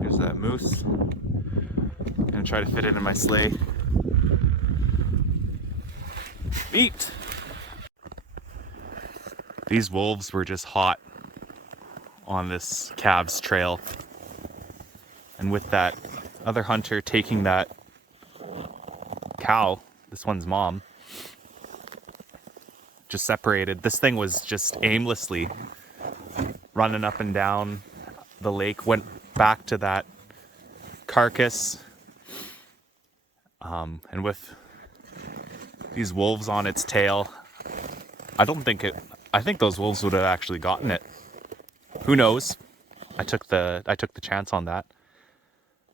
Here's that moose. Gonna try to fit it in my sleigh. Eat! These wolves were just hot on this calves trail. And with that other hunter taking that cow, this one's mom, just separated. This thing was just aimlessly running up and down the lake, went back to that carcass. And with these wolves on its tail, I think those wolves would have actually gotten it. Who knows? I took the chance on that.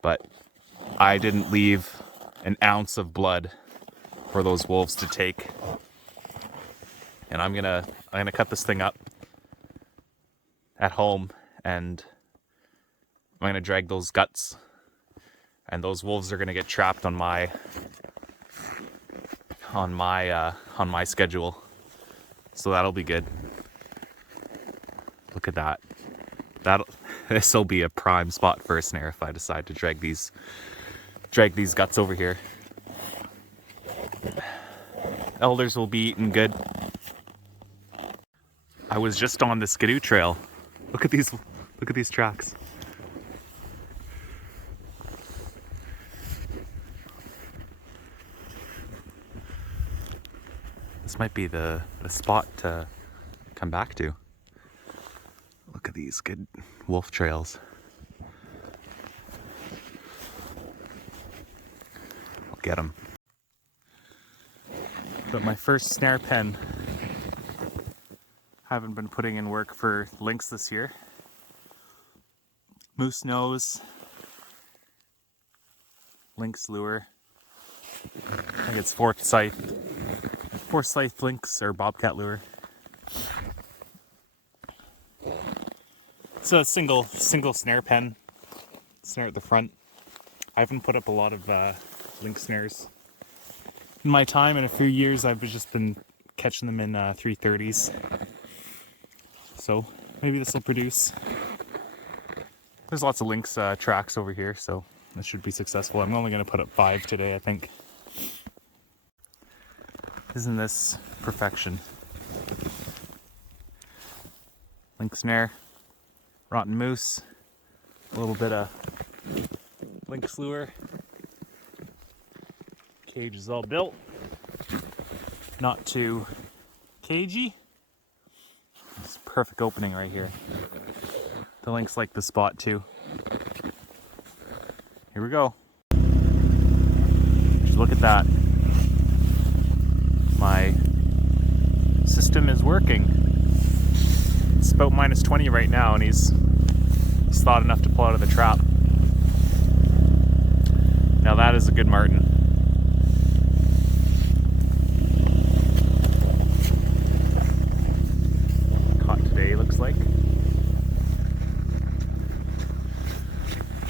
But I didn't leave an ounce of blood for those wolves to take. And I'm gonna cut this thing up at home, and I'm gonna drag those guts, and those wolves are gonna get trapped on my schedule. So that'll be good. Look at that. This will be a prime spot for a snare if I decide to drag these guts over here. Elders will be eating good. I was just on the skidoo trail. Look at these tracks. This might be the spot to come back to. Look at these good wolf trails. I'll get them. But my first snare pen. Haven't been putting in work for lynx this year. Moose nose, lynx lure. I think it's Forsyth lynx or bobcat lure. It's a single snare pen, snare at the front. I haven't put up a lot of lynx snares in my time. In a few years, I've just been catching them in 330s. So maybe this will produce. There's lots of lynx tracks over here, so this should be successful. I'm only going to put up 5 today, I think. Isn't this perfection? Lynx snare, rotten moose, a little bit of lynx lure. Cage is all built, not too cagey. It's a perfect opening right here. The lynx like the spot too. Here we go. Just look at that. My system is working. It's about minus 20 right now, and he's thawed enough to pull out of the trap. Now that is a good marten. Caught today, looks like.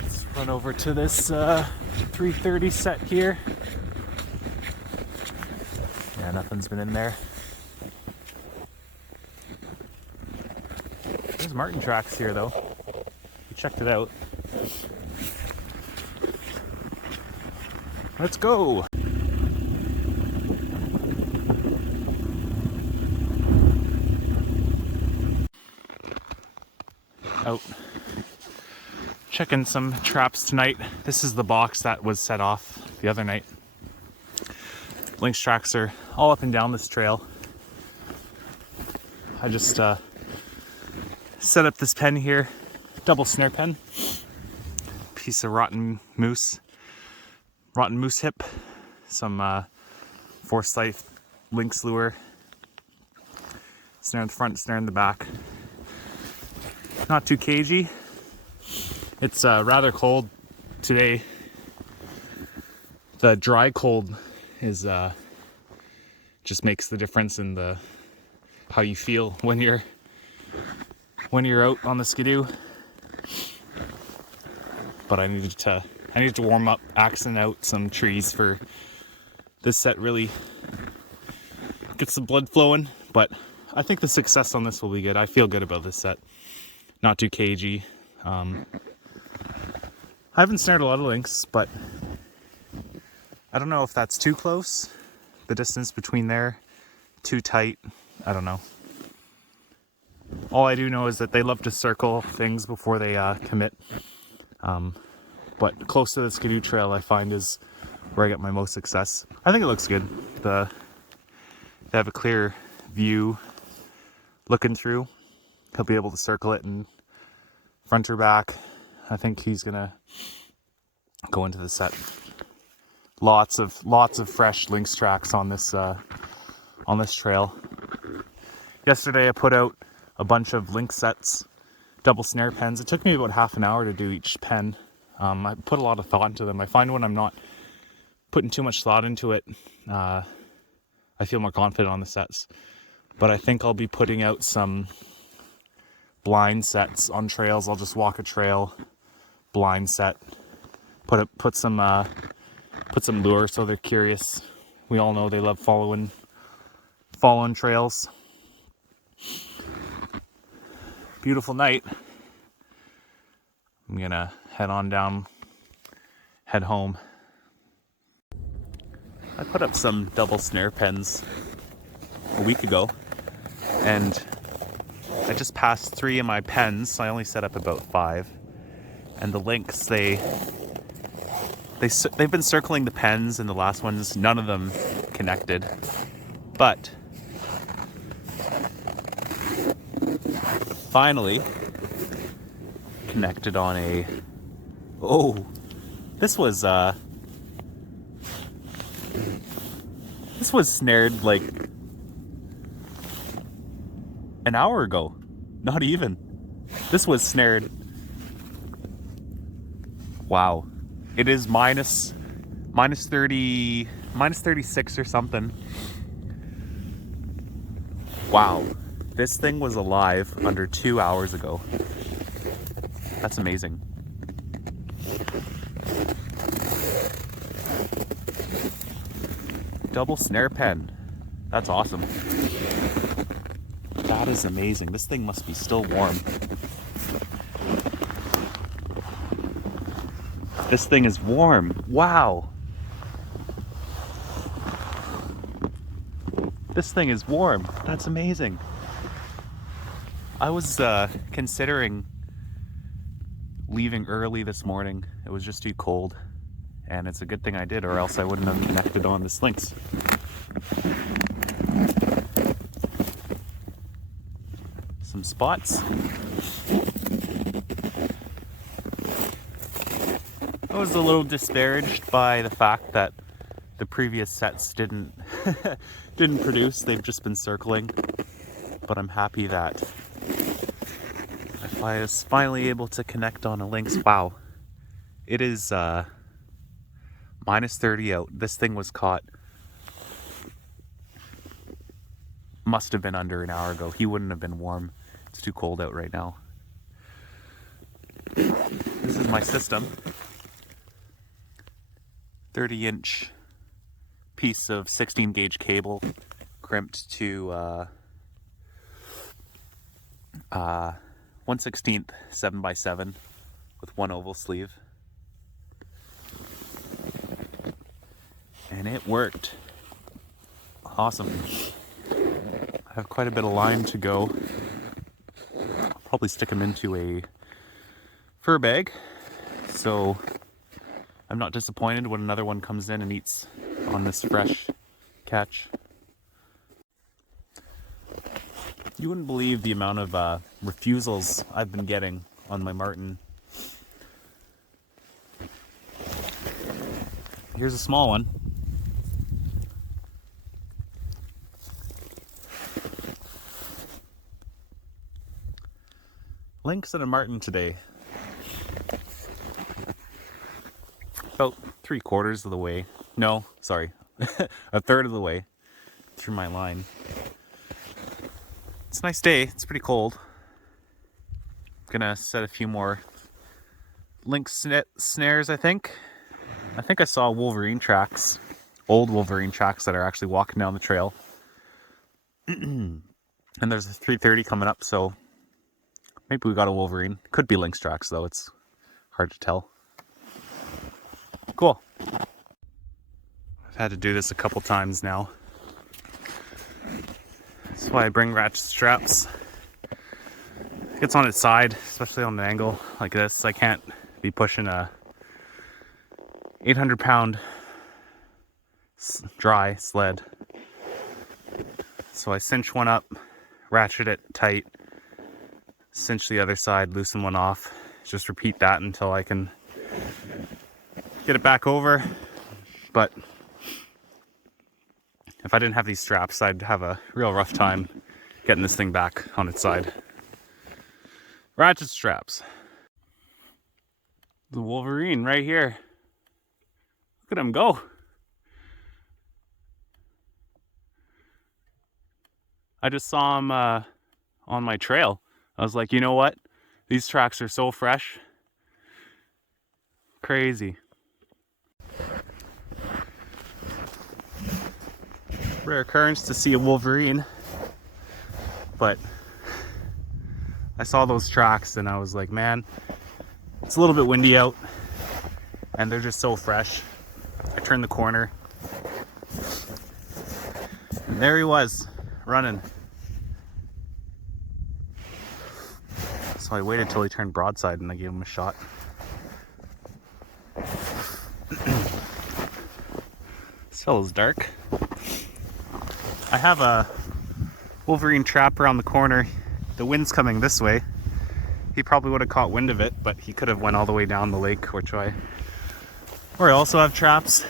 Let's run over to this 330 set here. Yeah, nothing's been in there. There's marten tracks here though. We checked it out. Let's go! Out. Checking some traps tonight. This is the box that was set off the other night. Lynx tracks are all up and down this trail. I just set up this pen here, double snare pen, piece of rotten moose hip, some Forsyth lynx lure, snare in the front, snare in the back. Not too cagey. It's rather cold today. The dry cold is just makes the difference in the how you feel when you're out on the skidoo. But I needed to warm up, axing out some trees for this set. Really gets the blood flowing, but I think the success on this will be good. I feel good about this set. Not too cagey. I haven't snared a lot of lynx, but I don't know if that's too close. The distance between there, too tight. I don't know. All I do know is that they love to circle things before they commit. But close to the Skidoo Trail, I find is where I get my most success. I think it looks good. They have a clear view looking through. He'll be able to circle it in front or back. I think he's gonna go into the set. Lots of fresh lynx tracks on this trail. Yesterday I put out a bunch of lynx sets, double snare pens. It took me about half an hour to do each pen. I put a lot of thought into them. I find when I'm not putting too much thought into it, I feel more confident on the sets. But I think I'll be putting out some blind sets on trails. I'll just walk a trail, blind set, put some lure so they're curious. We all know they love following trails. Beautiful night. I'm gonna head on down, head home. I put up some double snare pens a week ago, and I just passed 3 of my pens. I only set up about 5, and the lynx, they've been circling the pens, and the last ones, none of them connected, but finally connected on a, oh, this was snared like an hour ago. Not even. This was snared. Wow. It is minus 36 or something. Wow. This thing was alive under 2 hours ago. That's amazing. Double snare pen. That's awesome. That is amazing. This thing must be still warm. This thing is warm. Wow. This thing is warm. That's amazing. I was considering leaving early this morning. It was just too cold. And it's a good thing I did, or else I wouldn't have connected on this lynx. Some spots. I was a little disparaged by the fact that the previous sets didn't produce. They've just been circling. But I'm happy that I was finally able to connect on a lynx. Wow. It is minus 30 out. This thing was caught, must have been under an hour ago. He wouldn't have been warm. It's too cold out right now. This is my system. 30-inch piece of 16 gauge cable crimped to 1/16 7x7 with one oval sleeve. And it worked. Awesome. I have quite a bit of line to go. I'll probably stick them into a fur bag, so I'm not disappointed when another one comes in and eats on this fresh catch. You wouldn't believe the amount of refusals I've been getting on my marten. Here's a small one. Lynx and a marten today. About 3/4 of the way. No, sorry. A third of the way through my line. It's a nice day. It's pretty cold. Gonna set a few more lynx snares, I think. I think I saw Wolverine tracks. Old Wolverine tracks that are actually walking down the trail. And there's a 330 coming up, so maybe we got a Wolverine. Could be lynx tracks though, it's hard to tell. Cool. I've had to do this a couple times now. That's why I bring ratchet straps. It gets on its side, especially on an angle like this. I can't be pushing a 800-pound dry sled. So I cinch one up, ratchet it tight, cinch the other side, loosen one off. Just repeat that until I can get it back over. But if I didn't have these straps, I'd have a real rough time getting this thing back on its side. Ratchet straps. The Wolverine right here. Look at him go. I just saw him on my trail. I was like, you know what? These tracks are so fresh. Crazy. Rare occurrence to see a Wolverine, but I saw those tracks and I was like, man, it's a little bit windy out and they're just so fresh. I turned the corner and there he was, running. So I waited till he turned broadside and I gave him a shot. This fellow's dark. I have a Wolverine trap around the corner. The wind's coming this way. He probably would have caught wind of it, but he could have went all the way down the lake, which way. Or I also have traps.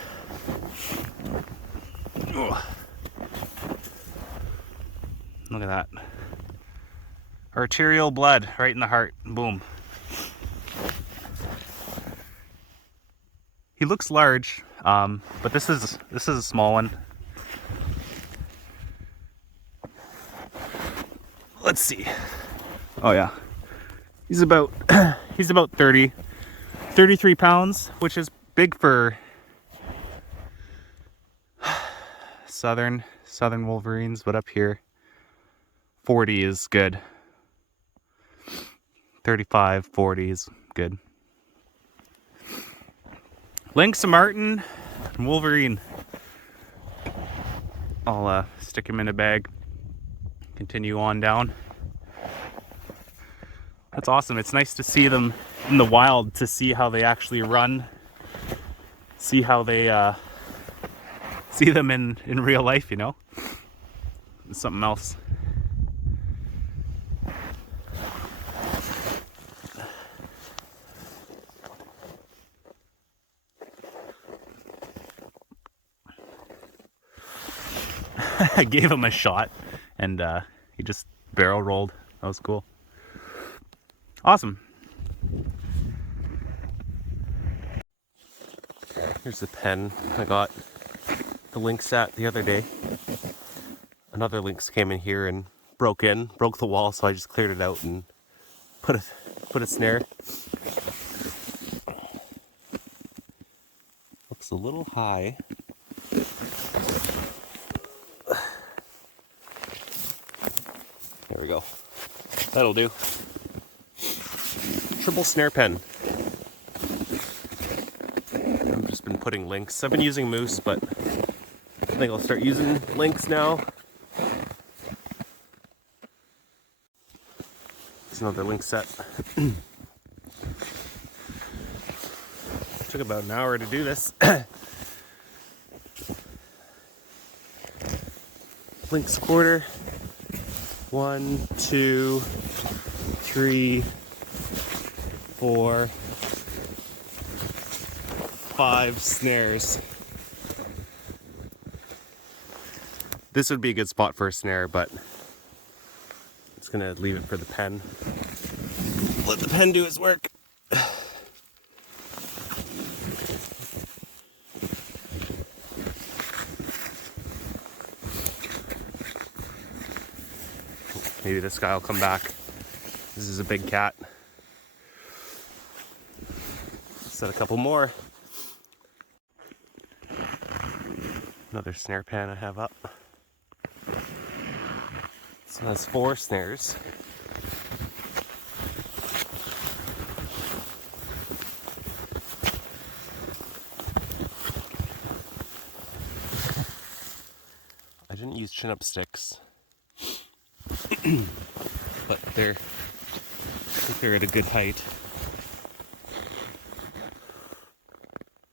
Ugh. Look at that. Arterial blood right in the heart. Boom. He looks large, but this is a small one. Let's see. Oh yeah. He's about 33 pounds, which is big for southern Wolverines, but up here 40 is good. 35, 40 is good. Lynx, a marten, and Wolverine. I'll stick him in a bag. Continue on down. That's awesome. It's nice to see them in the wild, to see how they actually run. See how they see them in real life, you know? It's something else. I gave him a shot and he just barrel rolled. That was cool. Awesome. Here's the pen I got the lynx at the other day. Another lynx came in here and broke the wall, so I just cleared it out and put a snare. Looks a little high. There we go. That'll do. Triple snare pen. I've just been putting lynx. I've been using moose, but I think I'll start using lynx now. It's another lynx set. Took about an hour to do this. Lynx quarter. 1, 2, 3, 4, 5 snares. This would be a good spot for a snare, but it's gonna leave it for the pen. Let the pen do its work. Maybe this guy will come back. This is a big cat. Set a couple more. Another snare pan I have up. This one has 4 snares. didn't use chin-up sticks. But I think they're at a good height.